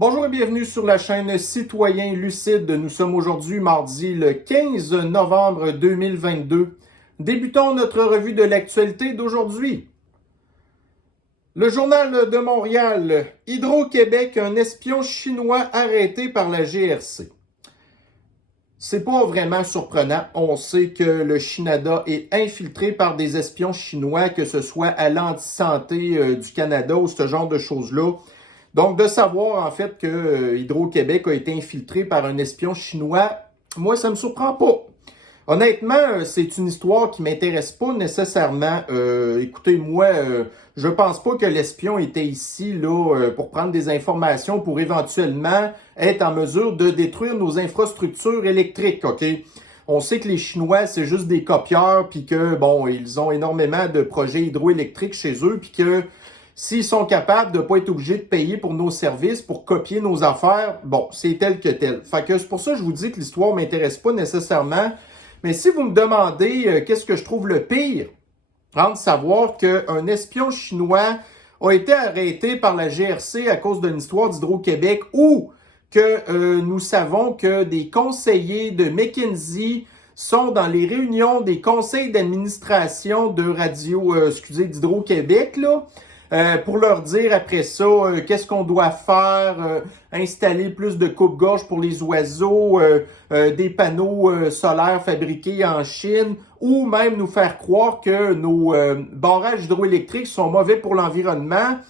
Bonjour et bienvenue sur la chaîne Citoyen Lucide. Nous sommes aujourd'hui mardi le 15 novembre 2022. Débutons notre revue de l'actualité d'aujourd'hui. Le Journal de Montréal, Hydro-Québec, un espion chinois arrêté par la GRC. C'est pas vraiment surprenant. On sait que le Canada est infiltré par des espions chinois, que ce soit à l'Anti-Santé du Canada ou ce genre de choses-là. Donc, de savoir, en fait, que Hydro-Québec a été infiltré par un espion chinois, moi, ça me surprend pas. Honnêtement, c'est une histoire qui m'intéresse pas nécessairement. Écoutez, moi, je pense pas que l'espion était ici là pour prendre des informations pour éventuellement être en mesure de détruire nos infrastructures électriques, OK? On sait que les Chinois, c'est juste des copieurs, puis que, bon, ils ont énormément de projets hydroélectriques chez eux, puis que s'ils sont capables de ne pas être obligés de payer pour nos services, pour copier nos affaires, bon, c'est tel que tel. Fait que c'est pour ça que je vous dis que l'histoire ne m'intéresse pas nécessairement. Mais si vous me demandez qu'est-ce que je trouve le pire, de savoir qu'un espion chinois a été arrêté par la GRC à cause d'une histoire d'Hydro-Québec ou que nous savons que des conseillers de McKinsey sont dans les réunions des conseils d'administration de d'Hydro-Québec, là, pour leur dire après ça qu'est-ce qu'on doit faire, installer plus de coupe-gorge pour les oiseaux, des panneaux solaires fabriqués en Chine, ou même nous faire croire que nos barrages hydroélectriques sont mauvais pour l'environnement.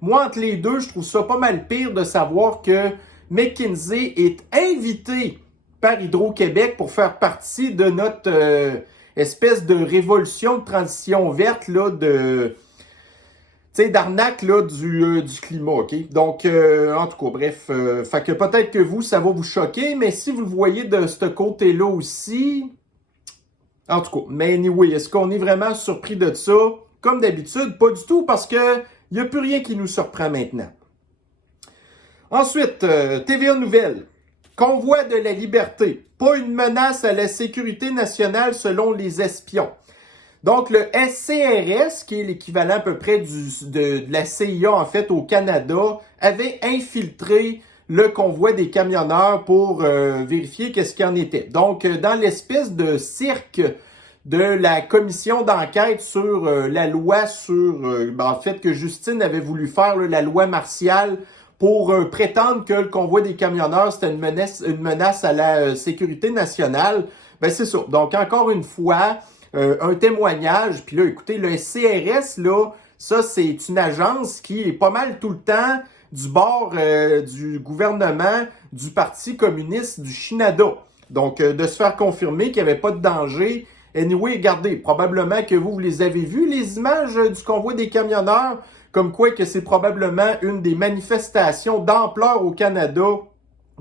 Moi, entre les deux, je trouve ça pas mal pire de savoir que McKinsey est invité par Hydro-Québec pour faire partie de notre espèce de révolution de transition verte là, d'arnaque là, du climat, OK? Donc, en tout cas, bref, fait que peut-être que vous, ça va vous choquer, mais si vous le voyez de ce côté-là aussi, en tout cas, mais anyway, est-ce qu'on est vraiment surpris de ça? Comme d'habitude, pas du tout, parce que il n'y a plus rien qui nous surprend maintenant. Ensuite, TVA Nouvelles. Convoi de la liberté. Pas une menace à la sécurité nationale selon les espions. Donc, le SCRS, qui est l'équivalent à peu près de la CIA, en fait, au Canada, avait infiltré le convoi des camionneurs pour vérifier qu'est-ce qu'il en était. Donc, dans l'espèce de cirque de la commission d'enquête sur la loi en fait, que Justine avait voulu faire, la loi martiale, pour prétendre que le convoi des camionneurs, c'était une menace à la sécurité nationale, ben c'est ça. Donc, encore une fois, un témoignage. Puis là, écoutez, le CRS, là, ça, c'est une agence qui est pas mal tout le temps du bord du gouvernement du Parti communiste du Canada. Donc, de se faire confirmer qu'il n'y avait pas de danger. Anyway, regardez, probablement que vous les avez vus, les images du convoi des camionneurs, comme quoi que c'est probablement une des manifestations d'ampleur au Canada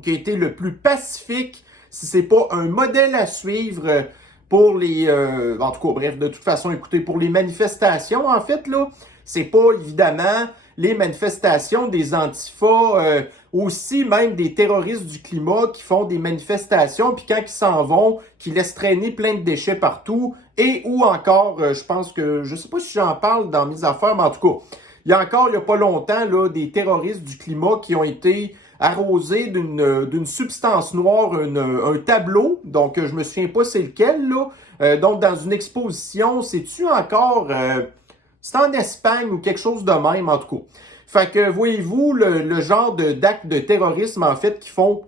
qui a été le plus pacifique, si c'est pas un modèle à suivre pour les... en tout cas, bref, de toute façon, écoutez, pour les manifestations, en fait, là, c'est pas évidemment les manifestations des antifas, aussi même des terroristes du climat qui font des manifestations, puis quand ils s'en vont, qui laissent traîner plein de déchets partout, et ou encore, je pense que, je sais pas si j'en parle dans mes affaires, mais en tout cas, il y a pas longtemps, là, des terroristes du climat qui ont été arrosés d'une substance noire, un tableau, donc je me souviens pas c'est lequel, là, donc dans une exposition, c'est-tu encore... c'est en Espagne ou quelque chose de même, en tout cas. Fait que, voyez-vous, le genre d'actes de terrorisme, en fait, qu'ils font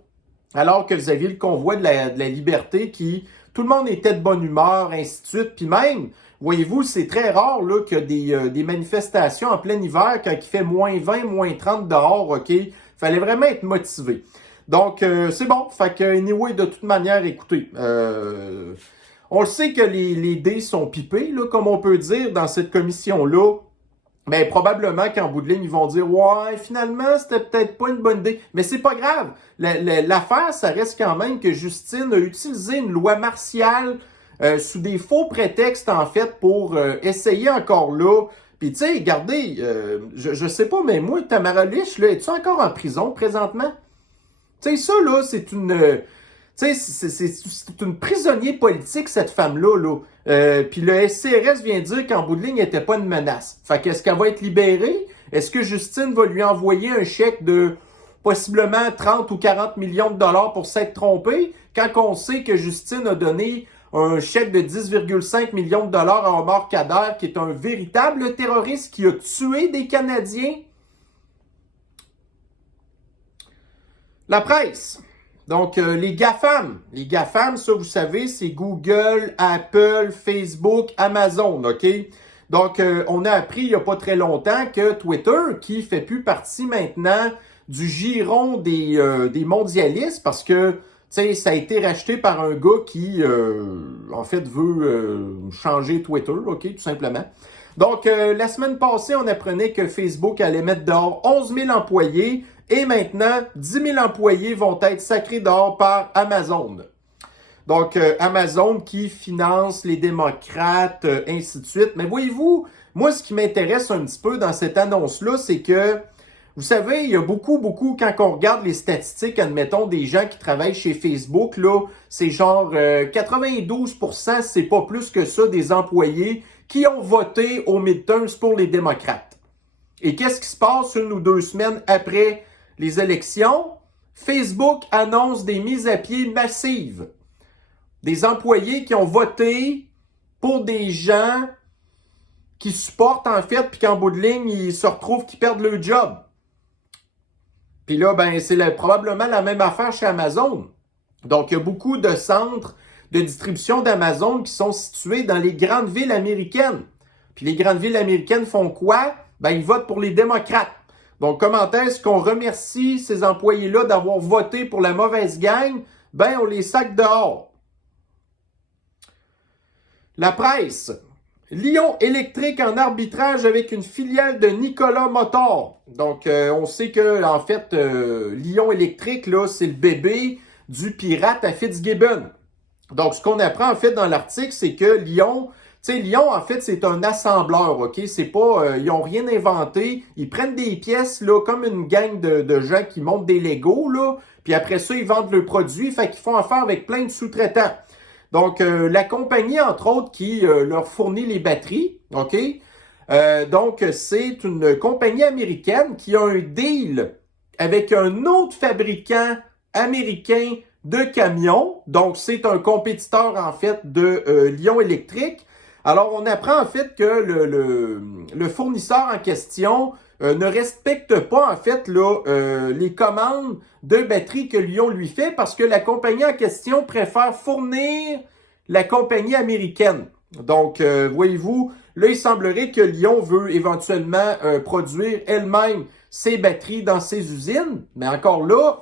alors que vous aviez le convoi de la liberté qui... Tout le monde était de bonne humeur, ainsi de suite. Puis même, voyez-vous, c'est très rare là, qu'il y a des manifestations en plein hiver quand il fait moins 20, moins 30 dehors, OK? Fallait vraiment être motivé. Donc, c'est bon. Fait que, anyway, de toute manière, écoutez... on le sait que les dés sont pipés, là, comme on peut dire, dans cette commission-là. Mais probablement qu'en bout de ligne, ils vont dire « Ouais, finalement, c'était peut-être pas une bonne idée. » Mais c'est pas grave. L'affaire, ça reste quand même que Justine a utilisé une loi martiale sous des faux prétextes, en fait, pour essayer encore là. Puis, tu sais, regardez, je sais pas, mais moi, Tamara Lich, là, es-tu encore en prison présentement? Tu sais, ça, là, c'est une... Tu sais, c'est une prisonnier politique, cette femme-là. Là. Puis le SCRS vient dire qu'en bout de ligne, elle n'était pas une menace. Fait qu'est-ce qu'elle va être libérée? Est-ce que Justine va lui envoyer un chèque de possiblement 30 ou 40 millions de dollars pour s'être trompé, quand on sait que Justine a donné un chèque de 10,5 millions de dollars à Omar Khadr, qui est un véritable terroriste qui a tué des Canadiens. La presse. Donc, les GAFAM. Les GAFAM, ça, vous savez, c'est Google, Apple, Facebook, Amazon, OK? Donc, on a appris il n'y a pas très longtemps que Twitter, qui fait plus partie maintenant du giron des mondialistes, parce que, tu sais, ça a été racheté par un gars qui, en fait, veut changer Twitter, OK, tout simplement. Donc, la semaine passée, on apprenait que Facebook allait mettre dehors 11 000 employés, et maintenant, 10 000 employés vont être sacrés dehors par Amazon. Donc, Amazon qui finance les démocrates, ainsi de suite. Mais voyez-vous, moi, ce qui m'intéresse un petit peu dans cette annonce-là, c'est que, vous savez, il y a beaucoup, quand on regarde les statistiques, admettons, des gens qui travaillent chez Facebook, là, c'est genre 92%, c'est pas plus que ça, des employés qui ont voté aux midterms pour les démocrates. Et qu'est-ce qui se passe 1 ou 2 semaines après les élections? Facebook annonce des mises à pied massives. Des employés qui ont voté pour des gens qui supportent en fait, puis qu'en bout de ligne, ils se retrouvent qu'ils perdent leur job. Puis là, ben, c'est probablement la même affaire chez Amazon. Donc, il y a beaucoup de centres de distribution d'Amazon qui sont situés dans les grandes villes américaines. Puis les grandes villes américaines font quoi? Ben, ils votent pour les démocrates. Donc, comment est-ce qu'on remercie ces employés-là d'avoir voté pour la mauvaise gang? Ben, on les sac dehors. La presse. Lion Électrique en arbitrage avec une filiale de Nikola Motor. Donc, on sait que, en fait, Lion Électrique, là, c'est le bébé du pirate à Fitzgibbon. Donc, ce qu'on apprend, en fait, dans l'article, c'est que Lion, tu sais, Lion, en fait, c'est un assembleur, OK? C'est pas, ils ont rien inventé. Ils prennent des pièces, là, comme une gang de gens qui montent des Legos, là, puis après ça, ils vendent leurs produits, fait qu'ils font affaire avec plein de sous-traitants. Donc, la compagnie, entre autres, qui leur fournit les batteries, OK? Donc, c'est une compagnie américaine qui a un deal avec un autre fabricant américain de camions. Donc, c'est un compétiteur, en fait, de Lion Électrique. Alors, on apprend, en fait, que le fournisseur en question ne respecte pas, en fait, là, les commandes de batterie que Lion lui fait parce que la compagnie en question préfère fournir la compagnie américaine. Donc, voyez-vous, là, il semblerait que Lion veut éventuellement produire elle-même ses batteries dans ses usines. Mais encore là,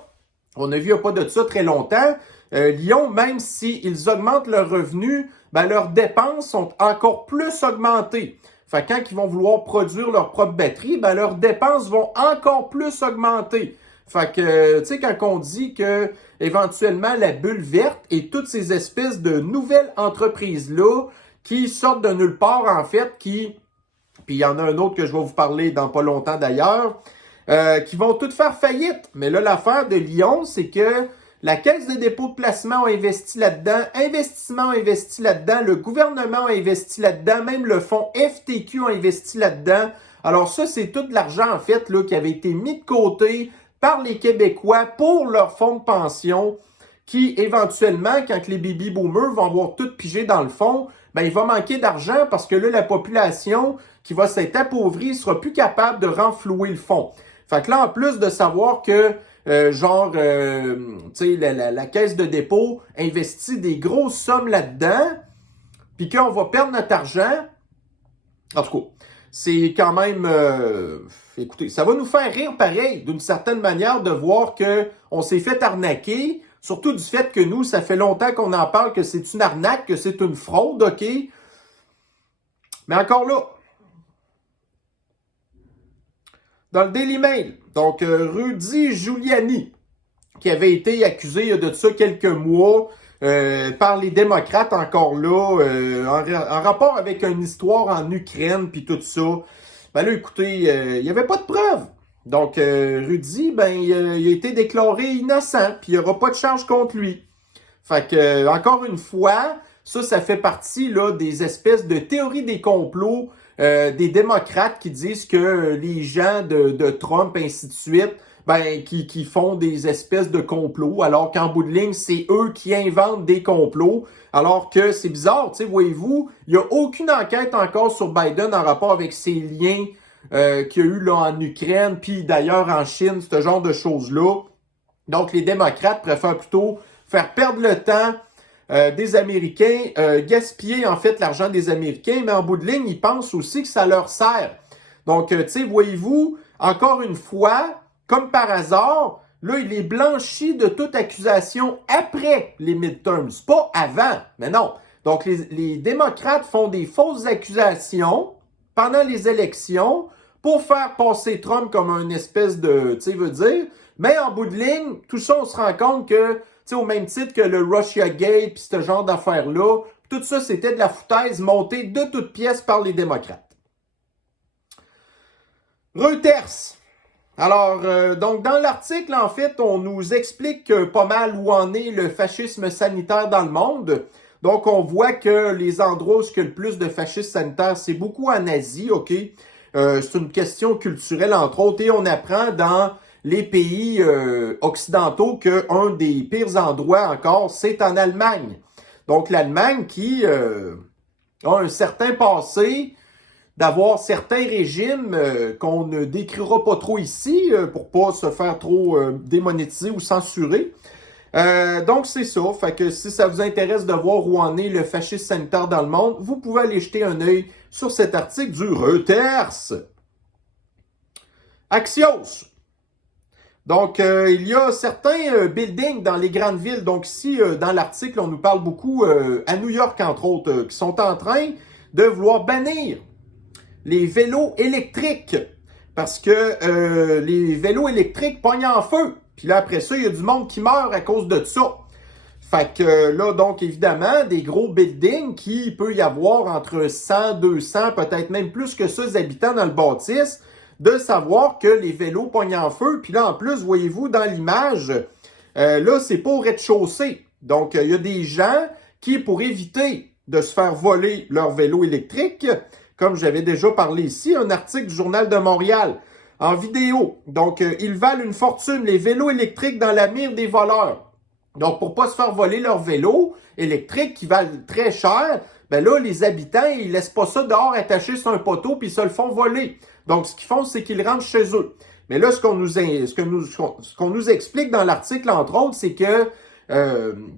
on a vu il n'y a pas de ça très longtemps. Lion, même s'ils augmentent leurs revenus, ben, leurs dépenses sont encore plus augmentées. Fait que quand ils vont vouloir produire leur propre batterie, ben, leurs dépenses vont encore plus augmenter. Fait que, tu sais, quand on dit que éventuellement la bulle verte et toutes ces espèces de nouvelles entreprises-là qui sortent de nulle part, en fait, puis il y en a un autre que je vais vous parler dans pas longtemps d'ailleurs, qui vont toutes faire faillite. Mais là, l'affaire de Lion, c'est que la Caisse de dépôt de placement a investi là-dedans, Investissement a investi là-dedans, le gouvernement a investi là-dedans, même le fonds FTQ a investi là-dedans. Alors ça, c'est tout de l'argent, en fait, là, qui avait été mis de côté par les Québécois pour leur fonds de pension, qui, éventuellement, quand les baby boomers vont avoir tout pigé dans le fond, ben, il va manquer d'argent parce que là, la population qui va s'être appauvrie ne sera plus capable de renflouer le fonds. Fait que là, en plus de savoir que tu sais, la caisse de dépôt investit des grosses sommes là-dedans, puis qu'on va perdre notre argent. En tout cas, c'est quand même... écoutez, ça va nous faire rire pareil, d'une certaine manière, de voir qu'on s'est fait arnaquer, surtout du fait que nous, ça fait longtemps qu'on en parle, que c'est une arnaque, que c'est une fraude, OK? Mais encore là, dans le Daily Mail, donc Rudy Giuliani, qui avait été accusé il y a de ça quelques mois par les démocrates encore là, en rapport avec une histoire en Ukraine puis tout ça. Ben là, écoutez, il n'y avait pas de preuves. Donc, Rudy, ben, il a été déclaré innocent, puis il n'y aura pas de charge contre lui. Fait que, encore une fois, ça fait partie là des espèces de théories des complots des démocrates qui disent que les gens de Trump, ainsi de suite, qui font des espèces de complots, alors qu'en bout de ligne, c'est eux qui inventent des complots, alors que c'est bizarre, tu sais, voyez-vous, il n'y a aucune enquête encore sur Biden en rapport avec ses liens qu'il y a eu là en Ukraine, puis d'ailleurs en Chine, ce genre de choses-là. Donc, les démocrates préfèrent plutôt faire perdre le temps des Américains, gaspiller en fait l'argent des Américains, mais en bout de ligne, ils pensent aussi que ça leur sert. Donc, tu sais, voyez-vous, encore une fois, comme par hasard, là, il est blanchi de toute accusation après les midterms, pas avant, mais non. Donc, les démocrates font des fausses accusations pendant les élections pour faire passer Trump comme une espèce de, tu sais, veut dire, mais en bout de ligne, tout ça, on se rend compte que, tu sais, au même titre que le Russia Gate puis ce genre d'affaires-là, tout ça, c'était de la foutaise montée de toutes pièces par les démocrates. Reuters. Alors, donc, dans l'article, en fait, on nous explique pas mal où en est le fascisme sanitaire dans le monde. Donc, on voit que les endroits où il y a le plus de fascisme sanitaire, c'est beaucoup en Asie, OK? C'est une question culturelle, entre autres, et on apprend dans les pays occidentaux qu'un des pires endroits encore, c'est en Allemagne. Donc, l'Allemagne qui a un certain passé d'avoir certains régimes qu'on ne décrira pas trop ici pour pas se faire trop démonétiser ou censurer. Donc, c'est ça. Fait que si ça vous intéresse de voir où en est le fascisme sanitaire dans le monde, vous pouvez aller jeter un œil sur cet article du Reuters. Axios. Donc, il y a certains buildings dans les grandes villes. Donc, ici, dans l'article, on nous parle beaucoup, à New York, entre autres, qui sont en train de vouloir bannir les vélos électriques. Parce que les vélos électriques pognent en feu. Puis là, après ça, il y a du monde qui meurt à cause de ça. Fait que là, donc, évidemment, des gros buildings qui peut y avoir entre 100, 200, peut-être même plus que ça, habitants dans le bâtisse, de savoir que les vélos pognent en feu. Puis là, en plus, voyez-vous, dans l'image, là, c'est pas au rez-de-chaussée. Donc, il y a des gens qui, pour éviter de se faire voler leur vélo électrique, comme j'avais déjà parlé ici, un article du Journal de Montréal, en vidéo. Donc, ils valent une fortune, les vélos électriques dans la mire des voleurs. Donc, pour pas se faire voler leurs vélos électriques qui valent très cer, ben là, les habitants, ils laissent pas ça dehors attaché sur un poteau puis ils se le font voler. Donc, ce qu'ils font, c'est qu'ils rentrent chez eux. Mais là, ce qu'on nous explique dans l'article, entre autres, c'est que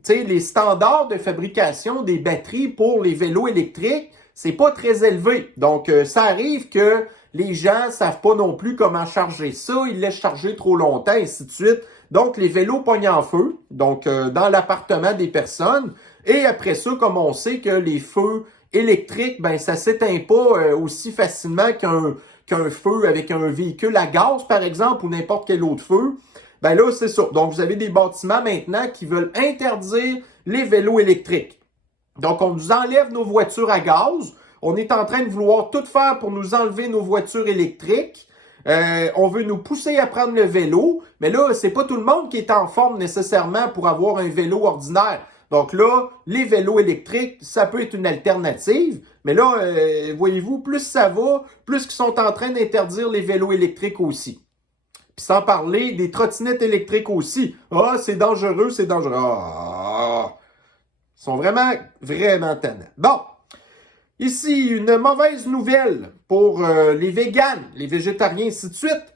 les standards de fabrication des batteries pour les vélos électriques, c'est pas très élevé. Donc, ça arrive que les gens savent pas non plus comment charger ça, ils laissent charger trop longtemps, et ainsi de suite. Donc, les vélos pognent en feu, donc dans l'appartement des personnes. Et après ça, comme on sait que les feux électriques, ben ça s'éteint pas aussi facilement qu'un feu avec un véhicule à gaz, par exemple, ou n'importe quel autre feu. Ben là, c'est ça. Donc, vous avez des bâtiments maintenant qui veulent interdire les vélos électriques. Donc, on nous enlève nos voitures à gaz. On est en train de vouloir tout faire pour nous enlever nos voitures électriques. On veut nous pousser à prendre le vélo. Mais là, c'est pas tout le monde qui est en forme nécessairement pour avoir un vélo ordinaire. Donc là, les vélos électriques, ça peut être une alternative. Mais là, voyez-vous, plus ça va, plus qu'ils sont en train d'interdire les vélos électriques aussi. Puis sans parler des trottinettes électriques aussi. Ah, c'est dangereux, c'est dangereux. Ah, ils sont vraiment, vraiment tannants. Bon, ici, une mauvaise nouvelle pour les véganes, les végétariens, ainsi de suite.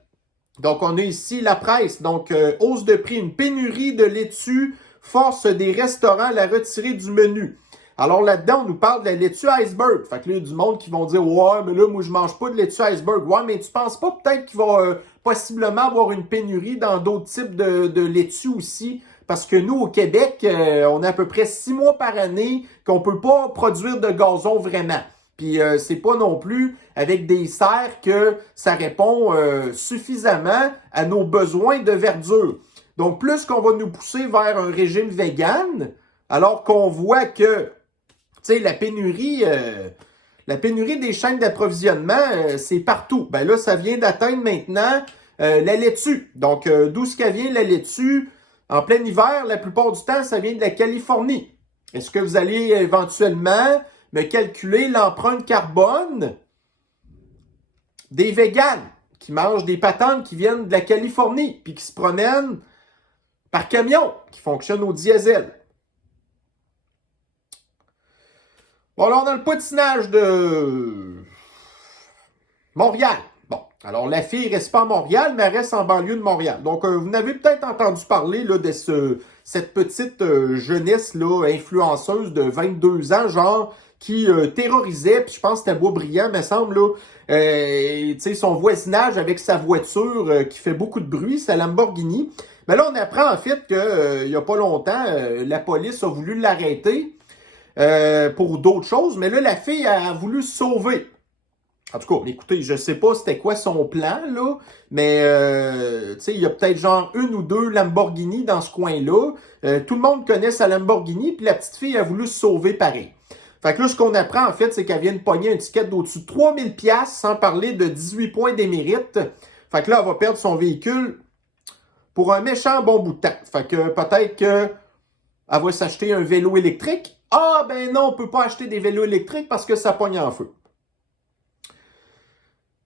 Donc, on a ici la presse. Donc, hausse de prix, une pénurie de laitue force des restaurants à la retirer du menu. Alors là-dedans, on nous parle de la laitue iceberg. Fait que là, il y a du monde qui vont dire « Ouais, mais là, moi, je mange pas de laitue iceberg. » Ouais, mais tu penses pas peut-être qu'il va possiblement avoir une pénurie dans d'autres types de laitue aussi? Parce que nous, au Québec, on a à peu près 6 mois par année qu'on peut pas produire de gazon vraiment. Puis c'est pas non plus avec des serres que ça répond suffisamment à nos besoins de verdure. Donc, plus qu'on va nous pousser vers un régime vegan, alors qu'on voit que, tu sais, la pénurie des chaînes d'approvisionnement, c'est partout. Ben là, ça vient d'atteindre maintenant la laitue. Donc, d'où ce qu'elle vient la laitue? En plein hiver, la plupart du temps, ça vient de la Californie. Est-ce que vous allez éventuellement me calculer l'empreinte carbone des véganes qui mangent des patentes qui viennent de la Californie, puis qui se promènent par camion, qui fonctionnent au diesel. Bon, alors, dans le patinage de Montréal. Bon, alors la fille reste pas à Montréal, mais elle reste en banlieue de Montréal. Donc, vous n'avez peut-être entendu parler là, de cette petite jeunesse là, influenceuse de 22 ans, genre, qui terrorisait, puis je pense que c'était Boisbriand, me semble, là, son voisinage avec sa voiture qui fait beaucoup de bruit, sa Lamborghini. Mais là, on apprend en fait qu'il n'y a pas longtemps, la police a voulu l'arrêter pour d'autres choses, mais là, la fille a voulu se sauver. En tout cas, écoutez, je sais pas c'était quoi son plan, là, mais il y a peut-être genre une ou deux Lamborghini dans ce coin-là. Tout le monde connaît sa Lamborghini, puis la petite fille a voulu se sauver pareil. Fait que là, ce qu'on apprend, en fait, c'est qu'elle vient de pogner un ticket d'au-dessus de 3000 $, sans parler de 18 points d'émérite. Fait que là, elle va perdre son véhicule pour un méchant bon bout de temps. Fait que peut-être qu'elle va s'acheter un vélo électrique. Ah, ben non, on peut pas acheter des vélos électriques parce que ça pogne en feu.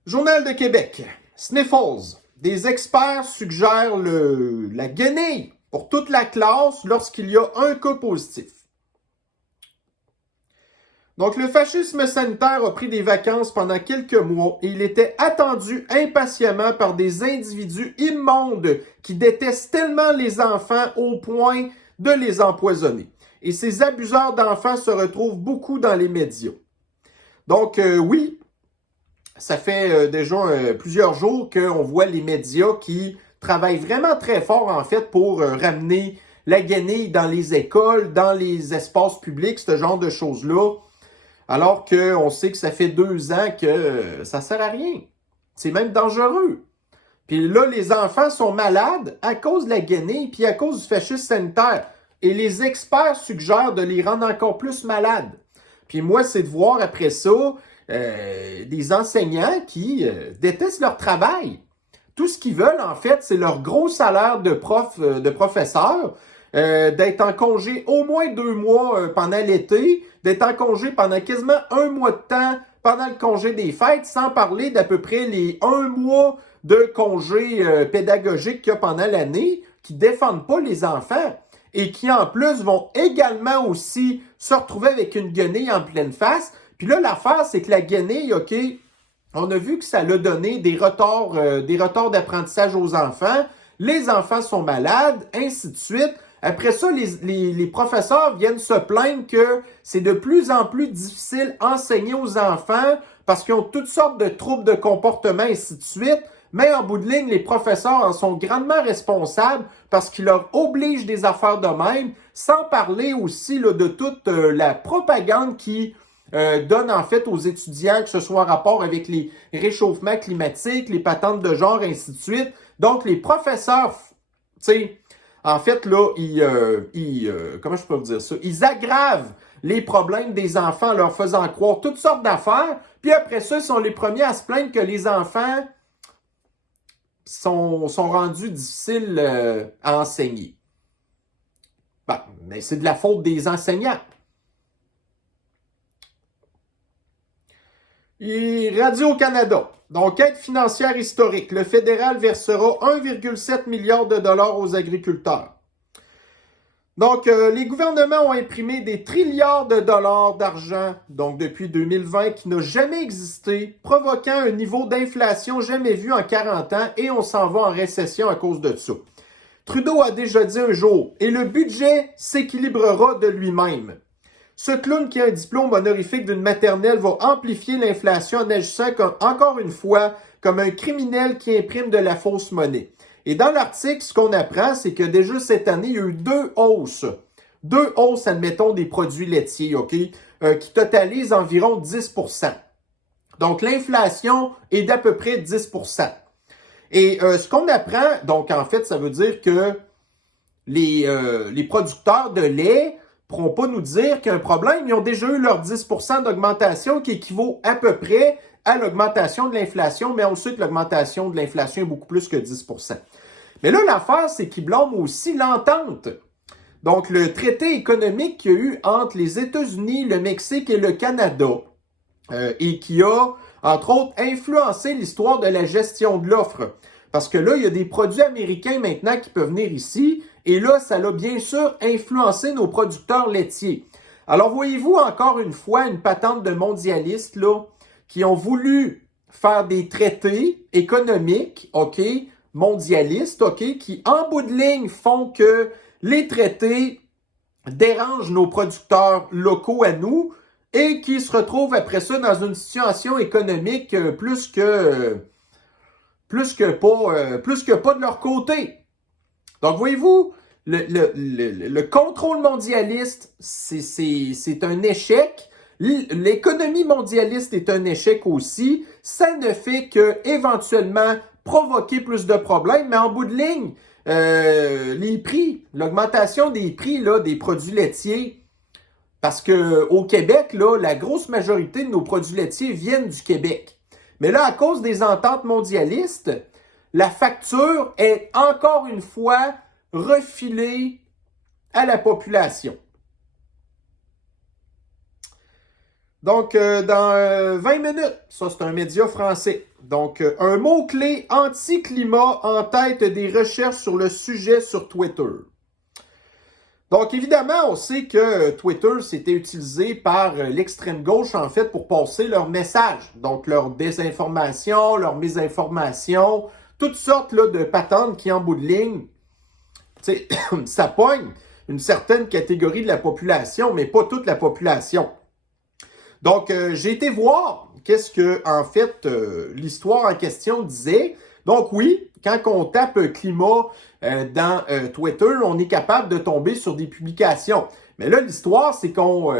Journal de Québec. Sniffles. Des experts suggèrent la guenille pour toute la classe lorsqu'il y a un cas positif. Donc, le fascisme sanitaire a pris des vacances pendant quelques mois et il était attendu impatiemment par des individus immondes qui détestent tellement les enfants au point de les empoisonner. Et ces abuseurs d'enfants se retrouvent beaucoup dans les médias. Donc, oui, ça fait déjà plusieurs jours qu'on voit les médias qui travaillent vraiment très fort, en fait, pour ramener la guenille dans les écoles, dans les espaces publics, ce genre de choses-là. Alors qu'on sait que ça fait 2 ans que ça sert à rien. C'est même dangereux. Puis là, les enfants sont malades à cause de la guenille puis à cause du fascisme sanitaire. Et les experts suggèrent de les rendre encore plus malades. Puis moi, c'est de voir après ça des enseignants qui détestent leur travail. Tout ce qu'ils veulent, en fait, c'est leur gros salaire de professeur, d'être en congé au moins 2 mois pendant l'été, d'être en congé pendant quasiment 1 mois de temps pendant le congé des fêtes, sans parler d'à peu près les 1 mois de congé pédagogique qu'il y a pendant l'année, qui ne défendent pas les enfants et qui, en plus, vont également aussi se retrouver avec une guenille en pleine face. Puis là, l'affaire, c'est que la guenille, OK, on a vu que ça l'a donné des retards d'apprentissage aux enfants. Les enfants sont malades, ainsi de suite. Après ça, les professeurs viennent se plaindre que c'est de plus en plus difficile d'enseigner aux enfants parce qu'ils ont toutes sortes de troubles de comportement, ainsi de suite. Mais en bout de ligne, les professeurs en sont grandement responsables parce qu'ils leur obligent des affaires de même, sans parler aussi là, de toute la propagande qui donne en fait aux étudiants, que ce soit en rapport avec les réchauffements climatiques, les patentes de genre, ainsi de suite. Donc, les professeurs, tu sais, en fait, là, comment je peux vous dire ça? Ils aggravent les problèmes des enfants en leur faisant croire toutes sortes d'affaires. Puis après ça, ils sont les premiers à se plaindre que les enfants sont rendus difficiles à enseigner. Ben, mais c'est de la faute des enseignants. Et Radio-Canada. Donc, aide financière historique. Le fédéral versera 1,7 milliard de dollars aux agriculteurs. Donc, les gouvernements ont imprimé des trilliards de dollars d'argent, donc depuis 2020, qui n'a jamais existé, provoquant un niveau d'inflation jamais vu en 40 ans, et on s'en va en récession à cause de ça. Trudeau a déjà dit un jour, et le budget s'équilibrera de lui-même. Ce clown qui a un diplôme honorifique d'une maternelle va amplifier l'inflation en agissant encore une fois comme un criminel qui imprime de la fausse monnaie. Et dans l'article, ce qu'on apprend, c'est que déjà cette année, il y a eu 2 hausses. 2 hausses, admettons, des produits laitiers, OK, qui totalisent environ 10%. Donc, l'inflation est d'à peu près 10%. Et ce qu'on apprend, donc en fait, ça veut dire que les producteurs de lait ne pourront pas nous dire qu'il y a un problème. Ils ont déjà eu leur 10% d'augmentation qui équivaut à peu près à l'augmentation de l'inflation, mais on sait que l'augmentation de l'inflation est beaucoup plus que 10%. Mais là, l'affaire, c'est qu'ils blâment aussi l'entente. Donc, le traité économique qu'il y a eu entre les États-Unis, le Mexique et le Canada, et qui a entre autres, influencer l'histoire de la gestion de l'offre. Parce que là, il y a des produits américains maintenant qui peuvent venir ici, et là, ça a bien sûr influencé nos producteurs laitiers. Alors, voyez-vous, encore une fois, une patente de mondialistes, là, qui ont voulu faire des traités économiques, OK, mondialistes, OK, qui, en bout de ligne, font que les traités dérangent nos producteurs locaux à nous et qui se retrouvent après ça dans une situation économique plus que pas de leur côté. Donc, voyez-vous, le contrôle mondialiste, c'est un échec. L'économie mondialiste est un échec aussi. Ça ne fait que éventuellement provoquer plus de problèmes, mais en bout de ligne, les prix, l'augmentation des prix là, des produits laitiers, parce que au Québec, là, la grosse majorité de nos produits laitiers viennent du Québec. Mais là, à cause des ententes mondialistes, la facture est encore une fois refilée à la population. Donc, dans 20 minutes, ça c'est un média français. Donc, un mot-clé anti-climat en tête des recherches sur le sujet sur Twitter. Donc, évidemment, on sait que Twitter, c'était utilisé par l'extrême gauche, en fait, pour passer leur message. Donc, leur désinformation, leur mésinformation, toutes sortes là, de patentes qui, en bout de ligne, ça pogne une certaine catégorie de la population, mais pas toute la population. Donc, j'ai été voir qu'est-ce que, en fait, l'histoire en question disait. Donc, oui, quand on tape climat dans Twitter, on est capable de tomber sur des publications. Mais là, l'histoire, c'est qu'on,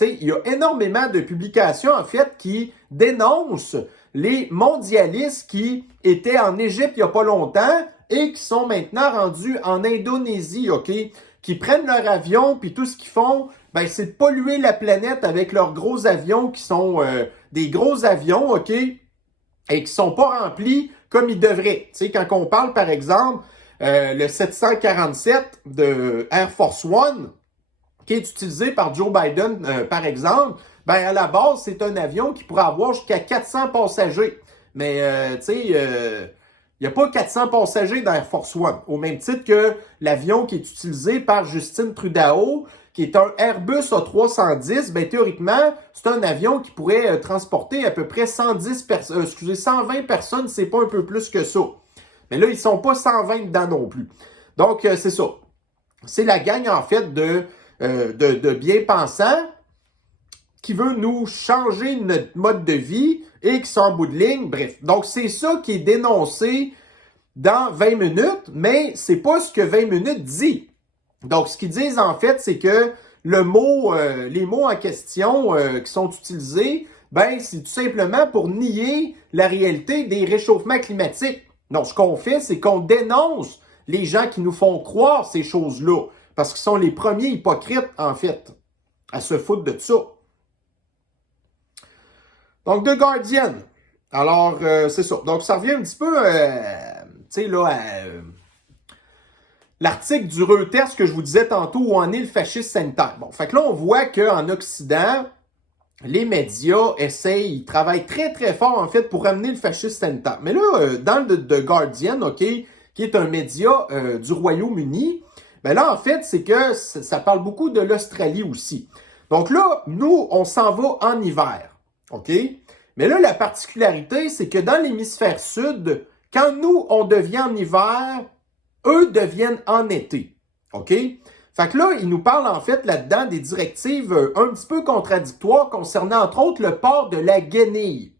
il y a énormément de publications, en fait, qui dénoncent les mondialistes qui étaient en Égypte il n'y a pas longtemps et qui sont maintenant rendus en Indonésie, OK? Qui prennent leur avion, puis tout ce qu'ils font, ben, c'est de polluer la planète avec leurs gros avions qui sont des gros avions, OK? Et qui sont pas remplis comme ils devraient. Tu sais, quand on parle, par exemple, le 747 de Air Force One, qui est utilisé par Joe Biden, par exemple, ben, à la base, c'est un avion qui pourrait avoir jusqu'à 400 passagers. Mais, tu sais, il n'y a pas 400 passagers dans Air Force One. Au même titre que l'avion qui est utilisé par Justin Trudeau, qui est un Airbus A310, ben, théoriquement, c'est un avion qui pourrait transporter à peu près 120 personnes, c'est pas un peu plus que ça. Mais là, ils sont pas 120 dedans non plus. Donc, c'est ça. C'est la gang, en fait, de bien-pensants qui veut nous changer notre mode de vie et qui sont en bout de ligne. Bref, donc c'est ça qui est dénoncé dans 20 minutes, mais c'est pas ce que 20 minutes dit. Donc, ce qu'ils disent, en fait, c'est que les mots en question qui sont utilisés, ben, c'est tout simplement pour nier la réalité des réchauffements climatiques. Donc, ce qu'on fait, c'est qu'on dénonce les gens qui nous font croire ces choses-là, parce qu'ils sont les premiers hypocrites, en fait, à se foutre de ça. Donc, The Guardian. Alors, c'est ça. Donc, ça revient un petit peu, tu sais, là, à l'article du Reuters que je vous disais tantôt, où en est le fascisme sanitaire. Bon, fait que là, on voit qu'en Occident, les médias ils travaillent très, très fort, en fait, pour amener le fascisme sanitaire. Mais là, dans le The Guardian, OK, qui est un média du Royaume-Uni, ben là, en fait, c'est que ça parle beaucoup de l'Australie aussi. Donc là, nous, on s'en va en hiver. OK? Mais là, la particularité, c'est que dans l'hémisphère sud, quand nous, on devient en hiver, eux deviennent en été. OK? Fait que là, ils nous parlent en fait là-dedans des directives un petit peu contradictoires concernant entre autres le port de la guenille.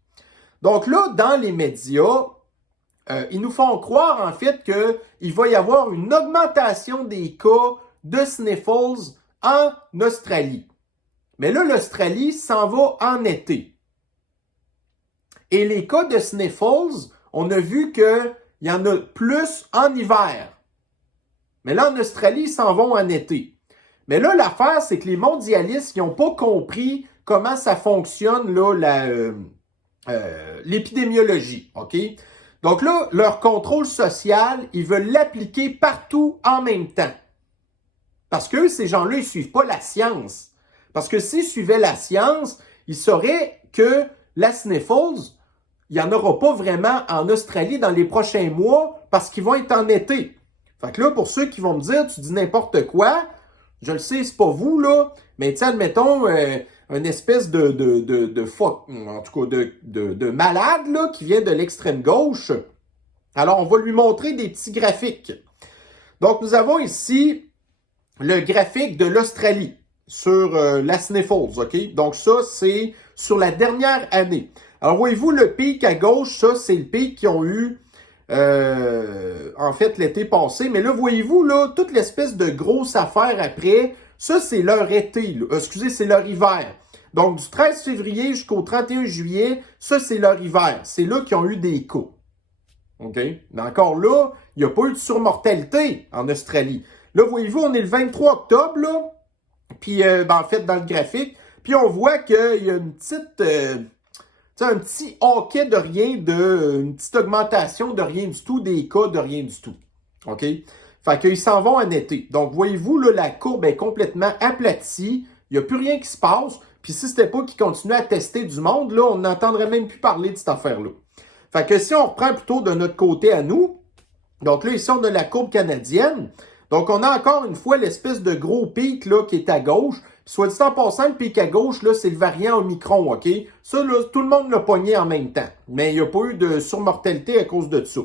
Donc là, dans les médias, ils nous font croire en fait qu'il va y avoir une augmentation des cas de sniffles en Australie. Mais là, l'Australie s'en va en été. Et les cas de sniffles, on a vu qu'il y en a plus en hiver. Mais là, en Australie, ils s'en vont en été. Mais là, l'affaire, c'est que les mondialistes, ils n'ont pas compris comment ça fonctionne, là, l'épidémiologie. OK? Donc là, leur contrôle social, ils veulent l'appliquer partout en même temps. Parce que ces gens-là, ils ne suivent pas la science. Parce que s'ils suivaient la science, ils sauraient que la sniffles, il n'y en aura pas vraiment en Australie dans les prochains mois parce qu'ils vont être en été. Fait que là, pour ceux qui vont me dire, tu dis n'importe quoi, je le sais, c'est pas vous, là, mais tu sais, admettons, une espèce en tout cas, de malade, là, qui vient de l'extrême gauche. Alors, on va lui montrer des petits graphiques. Donc, nous avons ici le graphique de l'Australie sur la Sniffles, OK? Donc, ça, c'est sur la dernière année. Alors, voyez-vous, le pic à gauche, ça, c'est le pic qu'ils ont eu, en fait, l'été passé. Mais là, voyez-vous, là, toute l'espèce de grosse affaire après, ça, c'est leur été, là. Excusez, c'est leur hiver. Donc, du 13 février jusqu'au 31 juillet, ça, c'est leur hiver. C'est là qu'ils ont eu des cas. OK? Mais encore là, il n'y a pas eu de surmortalité en Australie. Là, voyez-vous, on est le 23 octobre, là. Puis, en fait, dans le graphique. Puis, on voit qu'il y a une petite... un petit hockey de rien, une petite augmentation de rien du tout, des cas de rien du tout. OK? Fait qu'ils s'en vont en été. Donc, voyez-vous, là, la courbe est complètement aplatie. Il n'y a plus rien qui se passe. Puis, si c'était pas qu'ils continuaient à tester du monde, là, on n'entendrait même plus parler de cette affaire-là. Fait que si on reprend plutôt de notre côté à nous, donc là, ici, on a la courbe canadienne. Donc, on a encore une fois l'espèce de gros pic là, qui est à gauche. Puis, soit dit en passant, le pic à gauche, là, c'est le variant Omicron, OK? Ça, là, tout le monde l'a pogné en même temps. Mais il n'y a pas eu de surmortalité à cause de ça.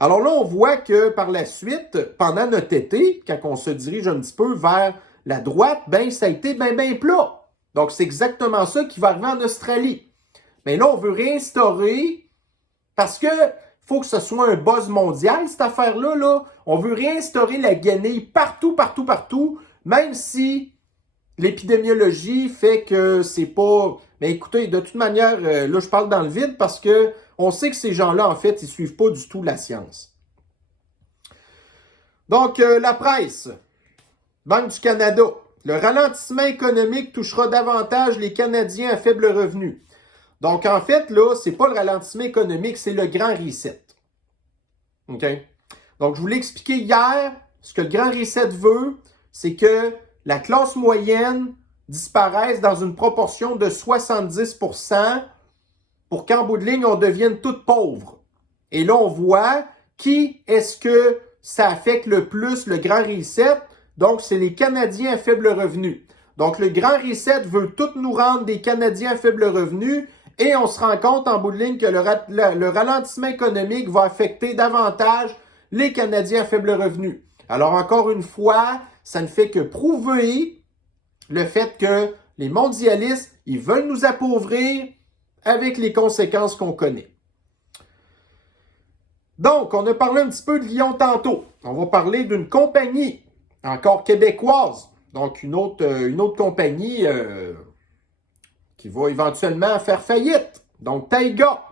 Alors là, on voit que par la suite, pendant notre été, quand on se dirige un petit peu vers la droite, ben ça a été ben plat. Donc, c'est exactement ça qui va arriver en Australie. Mais là, on veut réinstaurer, parce que faut que ce soit un buzz mondial, cette affaire-là, là. On veut réinstaurer la guenille partout, même si l'épidémiologie fait que c'est pas... Mais écoutez, de toute manière, là, je parle dans le vide parce que on sait que ces gens-là, en fait, ils suivent pas du tout la science. Donc, la presse, Banque du Canada. Le ralentissement économique touchera davantage les Canadiens à faible revenu. Donc, en fait, là, c'est pas le ralentissement économique, c'est le grand reset. OK? Donc, je vous l'ai expliqué hier. Ce que le grand reset veut, c'est que la classe moyenne disparaisse dans une proportion de 70% pour qu'en bout de ligne, on devienne toutes pauvres. Et là, on voit qui est-ce que ça affecte le plus le grand reset. Donc, c'est les Canadiens à faible revenu. Donc, le grand reset veut tout nous rendre des Canadiens à faible revenu et on se rend compte en bout de ligne que le ralentissement économique va affecter davantage les Canadiens à faible revenu. Alors, encore une fois, ça ne fait que prouver le fait que les mondialistes, ils veulent nous appauvrir avec les conséquences qu'on connaît. Donc, on a parlé un petit peu de Lyon tantôt. On va parler d'une compagnie encore québécoise. Donc, une autre compagnie qui va éventuellement faire faillite. Donc, Taiga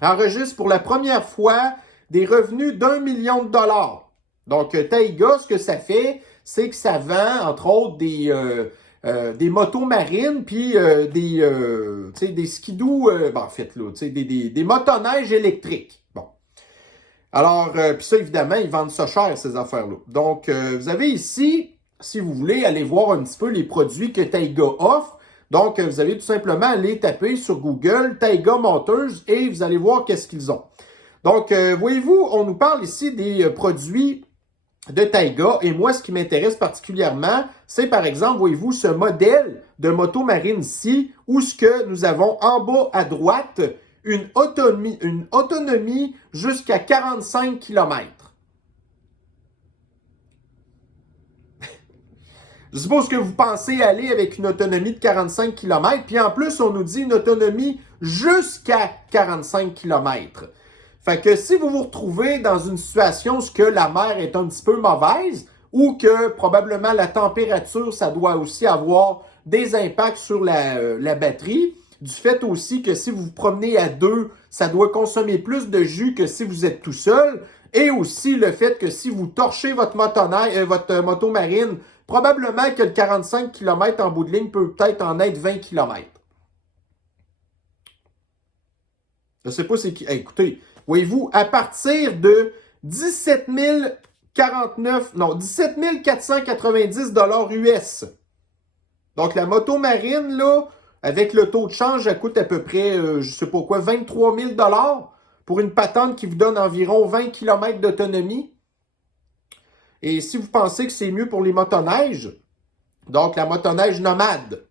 enregistre pour la première fois des revenus d'1 million de dollars. Donc, Taiga, ce que ça fait, c'est que ça vend, entre autres, des motos marines, puis des skidoo, en fait, là, des motoneiges électriques. Bon. Alors, puis ça, évidemment, ils vendent ça cher, ces affaires-là. Donc, vous avez ici, si vous voulez, aller voir un petit peu les produits que Taiga offre. Donc, vous allez tout simplement aller taper sur Google Taiga Motors et vous allez voir qu'est-ce qu'ils ont. Donc, voyez-vous, on nous parle ici des produits de Taiga. Et moi, ce qui m'intéresse particulièrement, c'est par exemple, voyez-vous, ce modèle de moto marine ici, où ce que nous avons en bas à droite, une autonomie jusqu'à 45 km. Je suppose que vous pensez aller avec une autonomie de 45 km, puis en plus, on nous dit une autonomie jusqu'à 45 km. Fait que si vous vous retrouvez dans une situation où que la mer est un petit peu mauvaise, ou que probablement la température, ça doit aussi avoir des impacts sur la batterie, du fait aussi que si vous vous promenez à deux, ça doit consommer plus de jus que si vous êtes tout seul, et aussi le fait que si vous torchez votre moto marine, probablement que le 45 km en bout de ligne peut peut-être en être 20 km. Je ne sais pas c'est qui. Écoutez, voyez-vous, à partir de 17 490 $ US. Donc, la moto marine, là, Avec le taux de change, ça coûte à peu près, je sais pas quoi, 23 000 pour une patente qui vous donne environ 20 km d'autonomie. Et si vous pensez que c'est mieux pour les motoneiges, donc la motoneige nomade,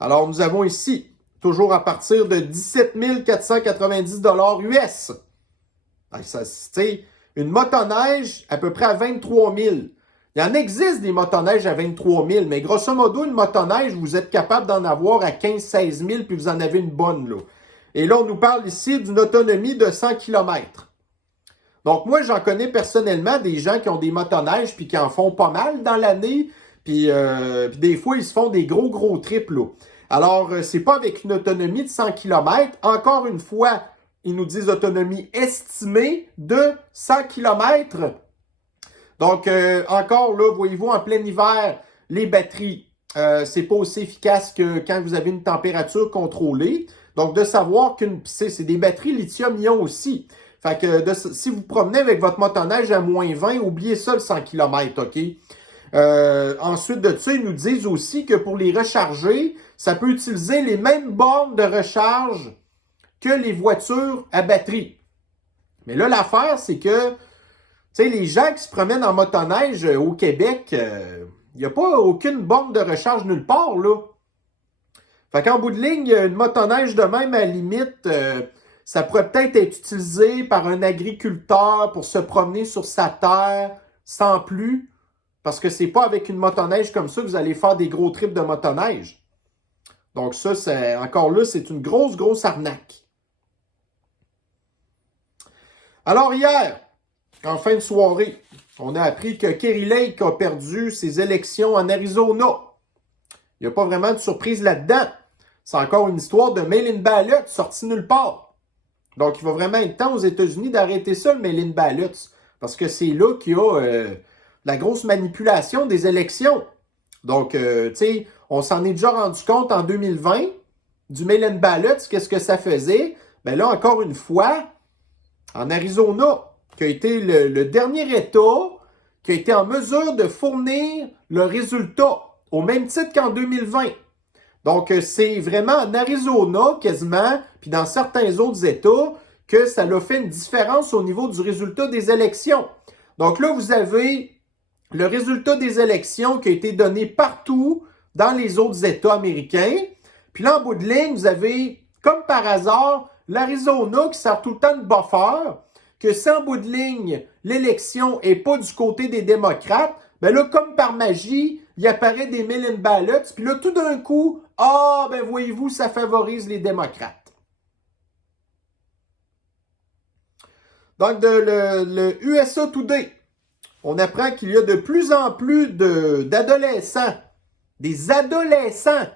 alors nous avons ici, toujours à partir de 17 490 US. C'est une motoneige à peu près à 23 000. Il y en existe des motoneiges à 23 000, mais grosso modo, une motoneige, vous êtes capable d'en avoir à 15-16 000, puis vous en avez une bonne, là. Et là, on nous parle ici d'une autonomie de 100 km. Donc, moi, j'en connais personnellement des gens qui ont des motoneiges, puis qui en font pas mal dans l'année, puis des fois, ils se font des gros trips, là. Alors, c'est pas avec une autonomie de 100 km. Encore une fois, ils nous disent autonomie estimée de 100 km. Donc, encore là, voyez-vous, en plein hiver, les batteries, c'est pas aussi efficace que quand vous avez une température contrôlée. Donc, de savoir c'est des batteries lithium-ion aussi. Fait que si vous promenez avec votre motoneige à moins 20, oubliez ça le 100 km, OK? Ensuite de ça, ils nous disent aussi que pour les recharger, ça peut utiliser les mêmes bornes de recharge que les voitures à batterie. Mais là, l'affaire, c'est que, tu sais, les gens qui se promènent en motoneige au Québec, il n'y a pas aucune borne de recharge nulle part, là. Fait qu'en bout de ligne, une motoneige de même, à la limite, ça pourrait peut-être être utilisé par un agriculteur pour se promener sur sa terre sans plus, parce que c'est pas avec une motoneige comme ça que vous allez faire des gros trips de motoneige. Donc ça, encore là, c'est une grosse arnaque. Alors hier, en fin de soirée, on a appris que Kari Lake a perdu ses élections en Arizona. Il n'y a pas vraiment de surprise là-dedans. C'est encore une histoire de mail-in ballot sortie nulle part. Donc, il va vraiment être temps aux États-Unis d'arrêter ça, le mail-in ballot. Parce que c'est là qu'il y a la grosse manipulation des élections. Donc, tu sais, on s'en est déjà rendu compte en 2020 du mail-in ballot, qu'est-ce que ça faisait. Ben là, encore une fois, en Arizona, qui a été le dernier État qui a été en mesure de fournir le résultat, au même titre qu'en 2020. Donc, c'est vraiment en Arizona, quasiment, puis dans certains autres États, que ça a fait une différence au niveau du résultat des élections. Donc là, vous avez le résultat des élections qui a été donné partout dans les autres États américains. Puis là, en bout de ligne, vous avez, comme par hasard, l'Arizona qui sert tout le temps de buffer, que si en bout de ligne, l'élection n'est pas du côté des démocrates, ben là, comme par magie, il apparaît des mail-in ballots, puis là, tout d'un coup, ben voyez-vous, ça favorise les démocrates. Donc, le USA Today, on apprend qu'il y a de plus en plus d'adolescents, des adolescents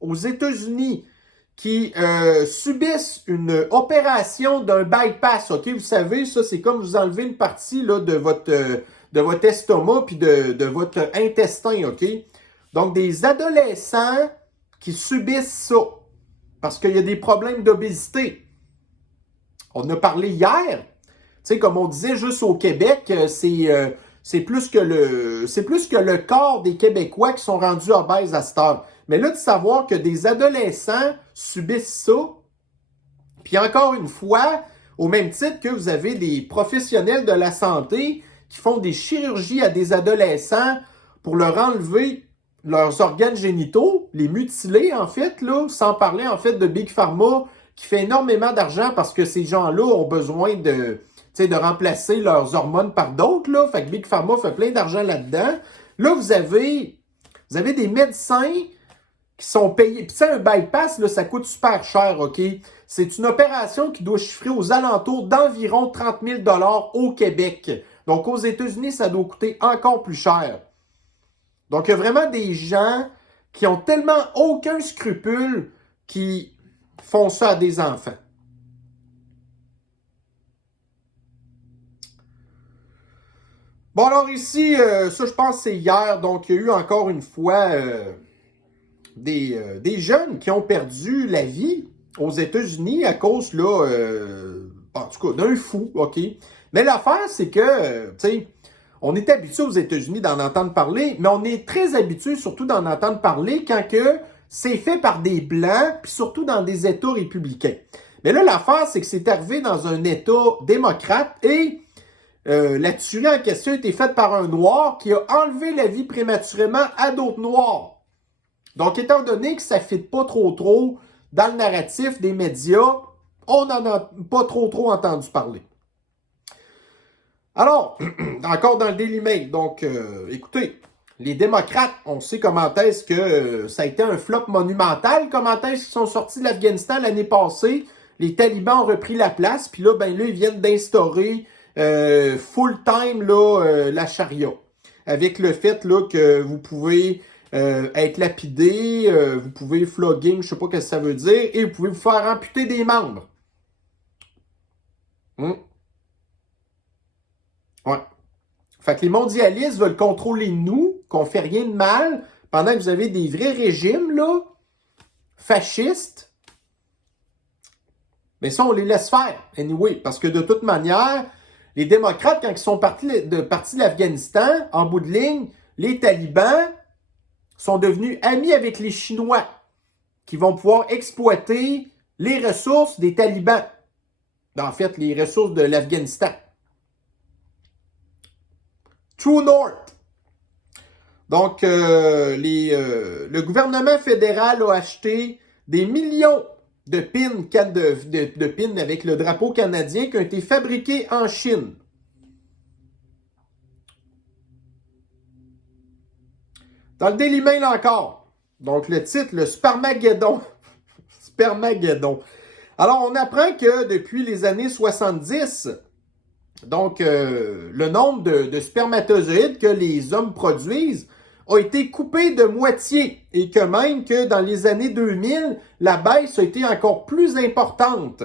aux États-Unis qui subissent une opération d'un bypass. OK, vous savez, ça, c'est comme vous enlevez une partie là, de votre estomac puis de votre intestin. OK? Donc, des adolescents qui subissent ça parce qu'il y a des problèmes d'obésité. On en a parlé hier. Tu sais, comme on disait juste au Québec, c'est plus que le quart des Québécois qui sont rendus obèses à cette heure. Mais là, de savoir que des adolescents subissent ça, puis encore une fois, au même titre que vous avez des professionnels de la santé qui font des chirurgies à des adolescents pour leur enlever leurs organes génitaux, les mutiler en fait, là, sans parler en fait de Big Pharma qui fait énormément d'argent parce que ces gens-là ont besoin de remplacer leurs hormones par d'autres, là. Fait que Big Pharma fait plein d'argent là-dedans. Là, vous avez des médecins qui sont payés. Puis un bypass, là, ça coûte super cher, OK? C'est une opération qui doit chiffrer aux alentours d'environ 30 000 $ au Québec. Donc, aux États-Unis, ça doit coûter encore plus cher. Donc, il y a vraiment des gens qui ont tellement aucun scrupule qui font ça à des enfants. Bon, alors ici, ça, je pense c'est hier. Donc, il y a eu encore une fois des jeunes qui ont perdu la vie aux États-Unis à cause, là, en tout cas, d'un fou, OK? Mais l'affaire, c'est que, tu sais, on est habitué aux États-Unis d'en entendre parler, mais on est très habitué surtout d'en entendre parler quand que c'est fait par des Blancs, puis surtout dans des États républicains. Mais là, l'affaire, c'est que c'est arrivé dans un État démocrate et la tuerie en question a été faite par un Noir qui a enlevé la vie prématurément à d'autres Noirs. Donc, étant donné que ça ne fit pas trop dans le narratif des médias, on n'en a pas trop entendu parler. Alors, encore dans le Daily Mail, donc, écoutez, les démocrates, on sait comment est-ce que ça a été un flop monumental, comment est-ce qu'ils sont sortis de l'Afghanistan l'année passée, les talibans ont repris la place, puis là, ils viennent d'instaurer full-time la charia, avec le fait là, que vous pouvez être lapidé, vous pouvez flogging, je sais pas ce que ça veut dire, et vous pouvez vous faire amputer des membres. Ouais. Fait que les mondialistes veulent contrôler nous, qu'on fait rien de mal, pendant que vous avez des vrais régimes, là, fascistes. Mais ça, on les laisse faire, anyway, parce que de toute manière, les démocrates, quand ils sont partis de l'Afghanistan, en bout de ligne, les talibans sont devenus amis avec les Chinois, qui vont pouvoir exploiter les ressources des talibans. En fait, les ressources de l'Afghanistan. True North. Donc, le gouvernement fédéral a acheté des millions de pins avec le drapeau canadien qui ont été fabriqués en Chine. Dans le Daily Mail encore. Donc, le titre, le Spermageddon. Spermageddon. Alors, on apprend que depuis les années 70, donc, le nombre de spermatozoïdes que les hommes produisent a été coupé de moitié et que même que dans les années 2000, la baisse a été encore plus importante.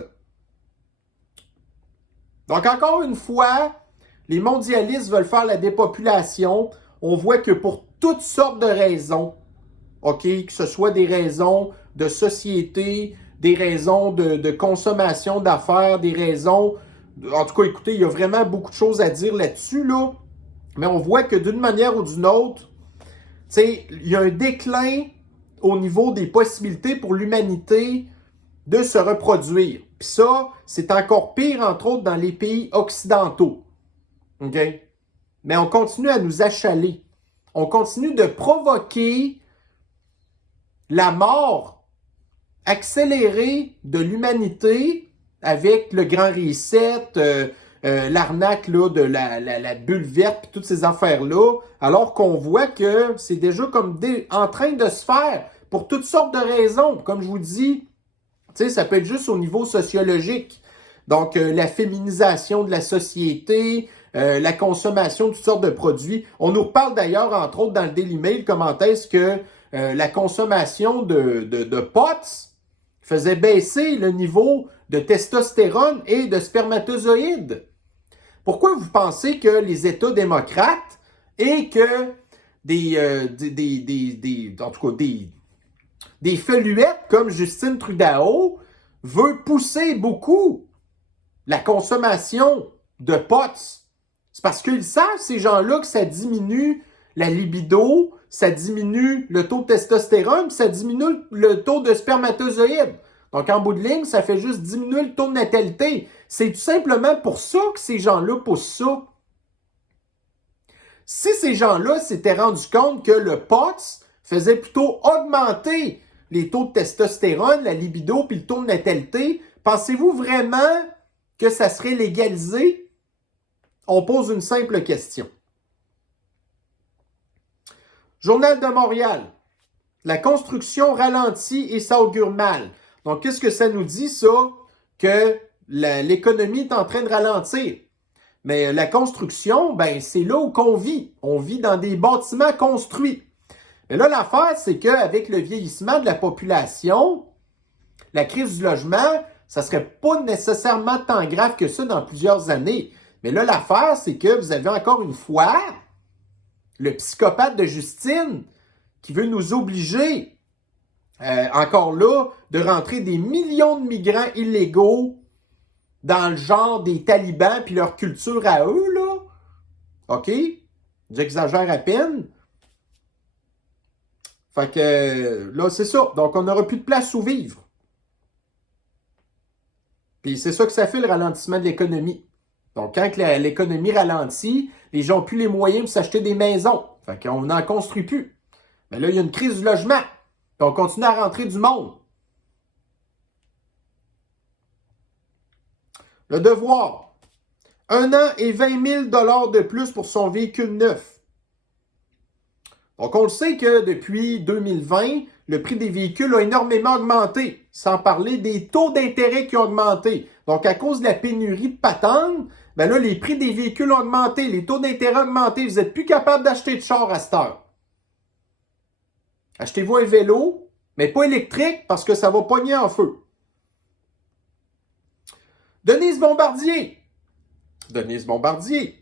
Donc, encore une fois, les mondialistes veulent faire la dépopulation. On voit que pour toutes sortes de raisons, OK, que ce soit des raisons de société, des raisons de consommation d'affaires, des raisons... En tout cas, écoutez, il y a vraiment beaucoup de choses à dire là-dessus, là. Mais on voit que d'une manière ou d'une autre, il y a un déclin au niveau des possibilités pour l'humanité de se reproduire. Puis ça, c'est encore pire, entre autres, dans les pays occidentaux. OK? Mais on continue à nous achaler. On continue de provoquer la mort accélérée de l'humanité avec le grand reset, l'arnaque là, de la bulle verte, puis toutes ces affaires-là, alors qu'on voit que c'est déjà comme en train de se faire pour toutes sortes de raisons. Comme je vous dis, ça peut être juste au niveau sociologique. Donc, la féminisation de la société, la consommation de toutes sortes de produits. On nous reparle d'ailleurs, entre autres, dans le Daily Mail, comment est-ce que la consommation de potes faisait baisser le niveau de testostérone et de spermatozoïdes. Pourquoi vous pensez que les États démocrates et que en tout cas des feluettes comme Justin Trudeau veut pousser beaucoup la consommation de potes? C'est parce qu'ils savent, ces gens-là, que ça diminue la libido, ça diminue le taux de testostérone, puis ça diminue le taux de spermatozoïdes. Donc, en bout de ligne, ça fait juste diminuer le taux de natalité. C'est tout simplement pour ça que ces gens-là poussent ça. Si ces gens-là s'étaient rendus compte que le POTS faisait plutôt augmenter les taux de testostérone, la libido, puis le taux de natalité, pensez-vous vraiment que ça serait légalisé? On pose une simple question. Journal de Montréal. La construction ralentit et ça augure mal. Donc, qu'est-ce que ça nous dit, ça? Que l'économie est en train de ralentir. Mais la construction, c'est là où qu'on vit. On vit dans des bâtiments construits. Mais là, l'affaire, c'est qu'avec le vieillissement de la population, la crise du logement, ça serait pas nécessairement tant grave que ça dans plusieurs années. Mais là, l'affaire, c'est que vous avez encore une fois le psychopathe de Justine qui veut nous obliger, encore là, de rentrer des millions de migrants illégaux dans le genre des talibans puis leur culture à eux, là. OK? J'exagère à peine. Fait que là, c'est ça. Donc, on n'aura plus de place où vivre. Puis c'est ça que ça fait le ralentissement de l'économie. Donc, quand l'économie ralentit, les gens n'ont plus les moyens de s'acheter des maisons. Fait qu'on n'en construit plus. Mais là, il y a une crise du logement. Puis on continue à rentrer du monde. Le Devoir. 1 an et 20 000 $ de plus pour son véhicule neuf. Donc, on le sait que depuis 2020, le prix des véhicules a énormément augmenté, sans parler des taux d'intérêt qui ont augmenté. Donc, à cause de la pénurie de patentes, ben là, les prix des véhicules ont augmenté, les taux d'intérêt ont augmenté. Vous n'êtes plus capable d'acheter de char à cette heure. Achetez-vous un vélo, mais pas électrique parce que ça va pogner en feu. Denise Bombardier. Denise Bombardier.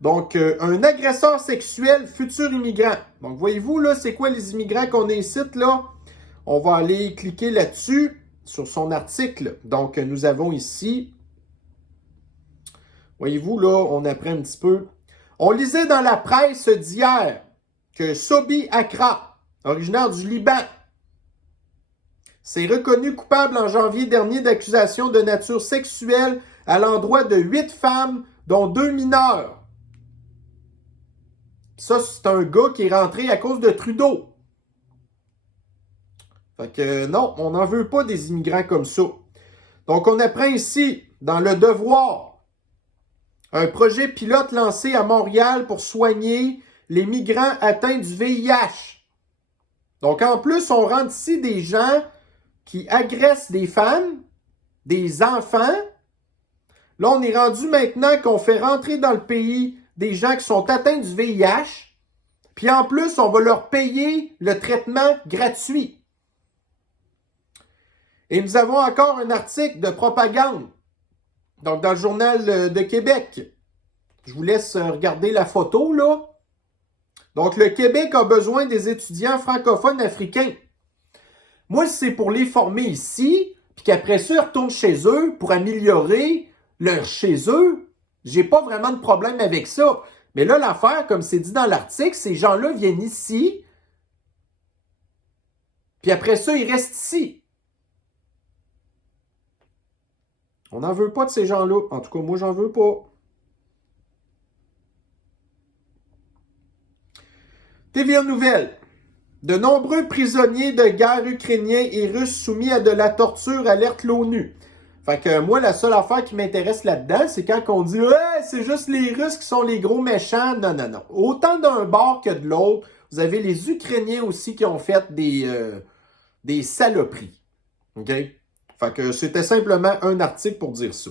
Donc, un agresseur sexuel, futur immigrant. Donc, voyez-vous, là, c'est quoi les immigrants qu'on incite, là? On va aller cliquer là-dessus, sur son article. Donc, nous avons ici, voyez-vous, là, on apprend un petit peu. On lisait dans la presse d'hier que Sobi Akra, originaire du Liban, s'est reconnu coupable en janvier dernier d'accusations de nature sexuelle à l'endroit de 8 femmes, dont 2 mineurs. Ça, c'est un gars qui est rentré à cause de Trudeau. Fait que non, on n'en veut pas des immigrants comme ça. Donc, on apprend ici, dans Le Devoir, un projet pilote lancé à Montréal pour soigner les migrants atteints du VIH. Donc, en plus, on rentre ici des gens qui agressent des femmes, des enfants. Là, on est rendu maintenant qu'on fait rentrer dans le pays des gens qui sont atteints du VIH, puis en plus, on va leur payer le traitement gratuit. Et nous avons encore un article de propagande, donc dans le Journal de Québec. Je vous laisse regarder la photo, là. Donc, le Québec a besoin des étudiants francophones africains. Moi, si c'est pour les former ici, puis qu'après ça, ils retournent chez eux pour améliorer leur chez eux, j'ai pas vraiment de problème avec ça. Mais là, l'affaire, comme c'est dit dans l'article, ces gens-là viennent ici, puis après ça, ils restent ici. On n'en veut pas de ces gens-là. En tout cas, moi, j'en veux pas. TVA Nouvelles. De nombreux prisonniers de guerre ukrainiens et russes soumis à de la torture alerte l'ONU. Fait que moi, la seule affaire qui m'intéresse là-dedans, c'est quand on dit « Ouais, c'est juste les Russes qui sont les gros méchants. » Non, non, non. Autant d'un bord que de l'autre, vous avez les Ukrainiens aussi qui ont fait des saloperies. OK? Fait que c'était simplement un article pour dire ça.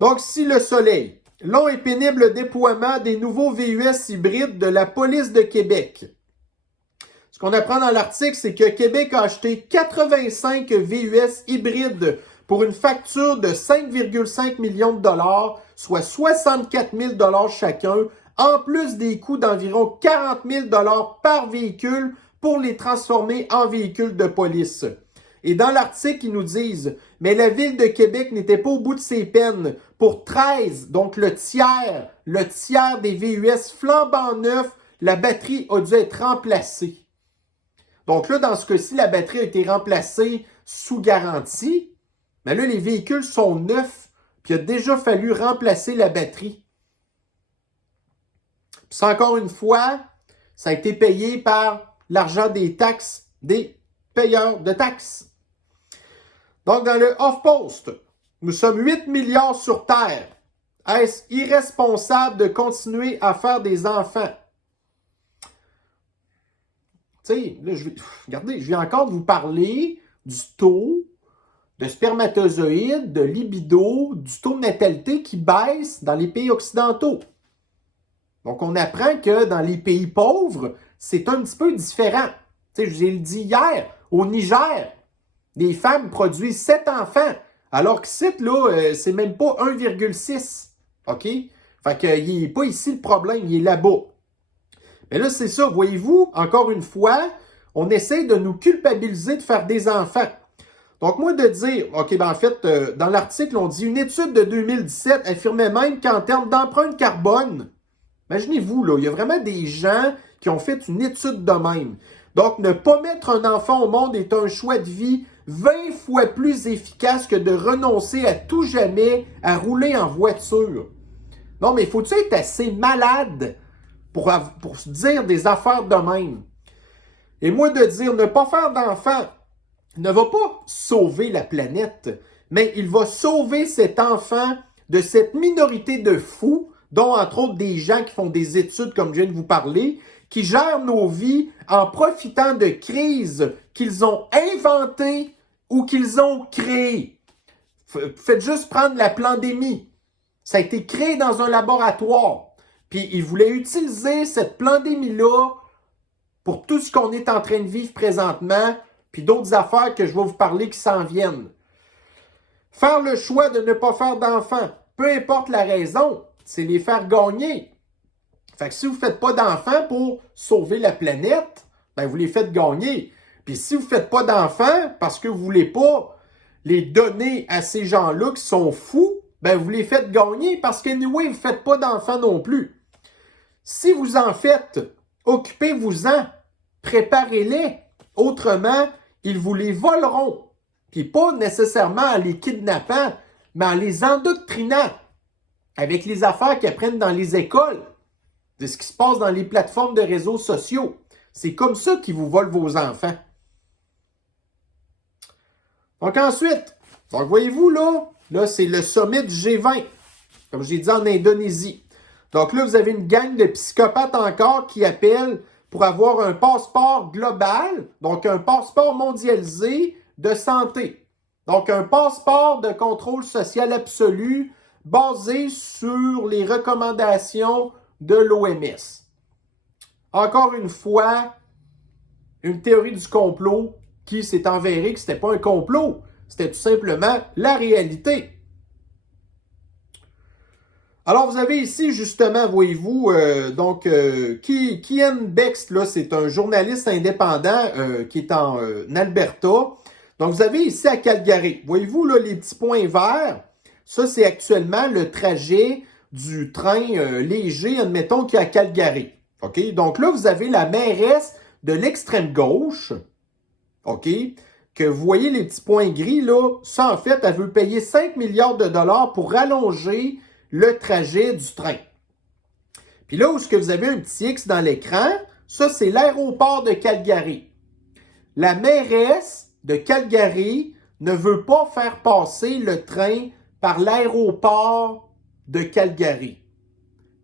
Donc, ici, le Soleil. Long et pénible déploiement des nouveaux VUS hybrides de la police de Québec. Ce qu'on apprend dans l'article, c'est que Québec a acheté 85 VUS hybrides pour une facture de 5,5 millions de dollars, soit 64 000 dollars chacun, en plus des coûts d'environ 40 000 dollars par véhicule pour les transformer en véhicules de police. Et dans l'article, ils nous disent « Mais la Ville de Québec n'était pas au bout de ses peines. Pour 13, donc le tiers des VUS flambant neufs, la batterie a dû être remplacée. » Donc là, dans ce cas-ci, la batterie a été remplacée sous garantie. Mais là, les véhicules sont neufs, puis il a déjà fallu remplacer la batterie. Puis ça, encore une fois, ça a été payé par l'argent des taxes des payeurs de taxes. Donc, dans le Off-Post, nous sommes 8 milliards sur Terre. Est-ce irresponsable de continuer à faire des enfants? Tu sais, là, regardez, je viens encore de vous parler du taux de spermatozoïdes, de libido, du taux de natalité qui baisse dans les pays occidentaux. Donc, on apprend que dans les pays pauvres, c'est un petit peu différent. Tu sais, je vous ai dit hier, au Niger, les femmes produisent 7 enfants, alors que ici, là, c'est même pas 1,6. OK? Fait qu'il n'est pas ici le problème, il est là-bas. Mais là, c'est ça, voyez-vous, encore une fois, on essaie de nous culpabiliser de faire des enfants. Donc, moi, de dire, OK, ben en fait, dans l'article, on dit une étude de 2017 affirmait même qu'en termes d'empreinte carbone, Imaginez-vous, là, il y a vraiment des gens qui ont fait une étude de même. Donc, ne pas mettre un enfant au monde est un choix de vie 20 fois plus efficace que de renoncer à tout jamais à rouler en voiture. Non, mais faut-tu être assez malade pour se dire des affaires de même? Et moi, de dire ne pas faire d'enfant ne va pas sauver la planète, mais il va sauver cet enfant de cette minorité de fous, dont entre autres des gens qui font des études, comme je viens de vous parler, qui gèrent nos vies en profitant de crises qu'ils ont inventées ou qu'ils ont créées. Faites juste prendre la pandémie. Ça a été créé dans un laboratoire. Puis ils voulaient utiliser cette pandémie-là pour tout ce qu'on est en train de vivre présentement, puis d'autres affaires que je vais vous parler qui s'en viennent. Faire le choix de ne pas faire d'enfants, peu importe la raison, c'est les faire gagner. Fait que si vous ne faites pas d'enfants pour sauver la planète, ben vous les faites gagner. Puis si vous ne faites pas d'enfants parce que vous ne voulez pas les donner à ces gens-là qui sont fous, ben vous les faites gagner parce que anyway, vous ne faites pas d'enfants non plus. Si vous en faites, occupez-vous-en, préparez-les. Autrement, ils vous les voleront. Puis pas nécessairement en les kidnappant, mais en les endoctrinant avec les affaires qu'ils apprennent dans les écoles, de ce qui se passe dans les plateformes de réseaux sociaux. C'est comme ça qu'ils vous volent vos enfants. Donc ensuite, donc voyez-vous là c'est le sommet du G20, comme j'ai dit en Indonésie. Donc là, vous avez une gang de psychopathes encore qui appellent pour avoir un passeport global, donc un passeport mondialisé de santé. Donc un passeport de contrôle social absolu basé sur les recommandations de l'OMS. Encore une fois, une théorie du complot qui s'est avérée que ce n'était pas un complot, c'était tout simplement la réalité. Alors, vous avez ici, justement, voyez-vous, Kian Bext, là, c'est un journaliste indépendant qui est en Alberta. Donc, vous avez ici à Calgary, voyez-vous, là, les petits points verts, ça, c'est actuellement le trajet du train léger, admettons, qui est à Calgary. OK? Donc là, vous avez la mairesse de l'extrême gauche, OK? Que vous voyez les petits points gris, là, ça, en fait, elle veut payer 5 milliards de dollars pour rallonger le trajet du train. Puis là où est-ce que vous avez un petit X dans l'écran, ça, c'est l'aéroport de Calgary. La mairesse de Calgary ne veut pas faire passer le train par l'aéroport de Calgary.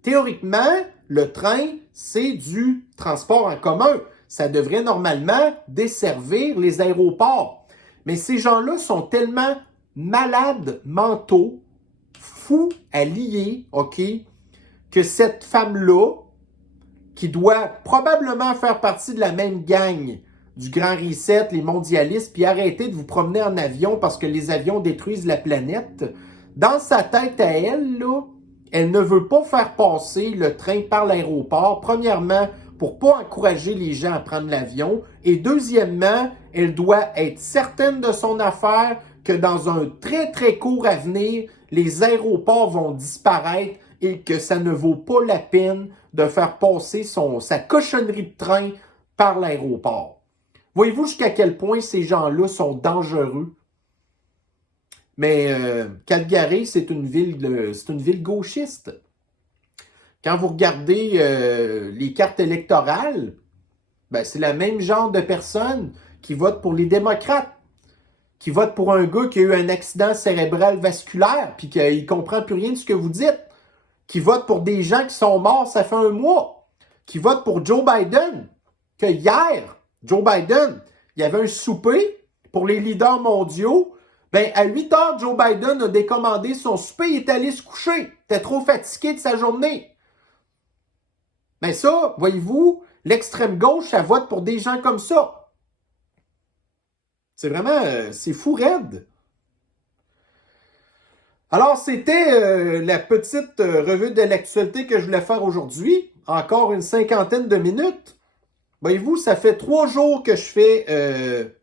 Théoriquement, le train, c'est du transport en commun. Ça devrait normalement desservir les aéroports. Mais ces gens-là sont tellement malades mentaux, fous à lier, OK, que cette femme-là, qui doit probablement faire partie de la même gang du Grand Reset, les mondialistes, puis arrêter de vous promener en avion parce que les avions détruisent la planète, dans sa tête à elle, là, elle ne veut pas faire passer le train par l'aéroport, premièrement, pour ne pas encourager les gens à prendre l'avion, et deuxièmement, elle doit être certaine de son affaire que dans un très, très court avenir, les aéroports vont disparaître et que ça ne vaut pas la peine de faire passer sa cochonnerie de train par l'aéroport. Voyez-vous jusqu'à quel point ces gens-là sont dangereux? Mais Calgary, c'est une ville gauchiste. Quand vous regardez les cartes électorales, ben, c'est le même genre de personnes qui votent pour les démocrates, qui votent pour un gars qui a eu un accident cérébral vasculaire puis qu'il ne comprend plus rien de ce que vous dites, qui votent pour des gens qui sont morts ça fait un mois, qui votent pour Joe Biden, que hier, Joe Biden, il y avait un souper pour les leaders mondiaux. Ben, à 8 heures, Joe Biden a décommandé son souper, il est allé se coucher. Il était trop fatigué de sa journée. Mais ça, voyez-vous, l'extrême gauche, ça vote pour des gens comme ça. C'est vraiment, c'est fou raide. Alors, c'était la petite revue de l'actualité que je voulais faire aujourd'hui. Encore une cinquantaine de minutes. Voyez-vous, ça fait 3 jours que je fais...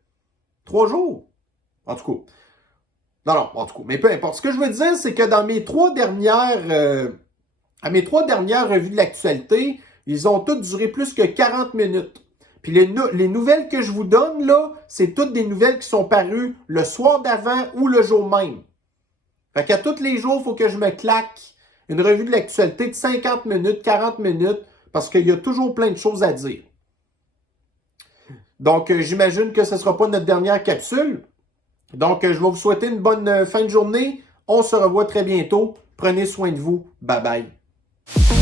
3 jours? En tout cas. Non, en tout cas, mais peu importe. Ce que je veux dire, c'est que dans mes 3 dernières À mes 3 dernières revues de l'actualité, ils ont toutes duré plus que 40 minutes. Puis les nouvelles que je vous donne, là, c'est toutes des nouvelles qui sont parues le soir d'avant ou le jour même. Fait qu'à tous les jours, il faut que je me claque une revue de l'actualité de 50 minutes, 40 minutes, parce qu'il y a toujours plein de choses à dire. Donc, j'imagine que ce ne sera pas notre dernière capsule. Donc, je vais vous souhaiter une bonne fin de journée. On se revoit très bientôt. Prenez soin de vous. Bye bye.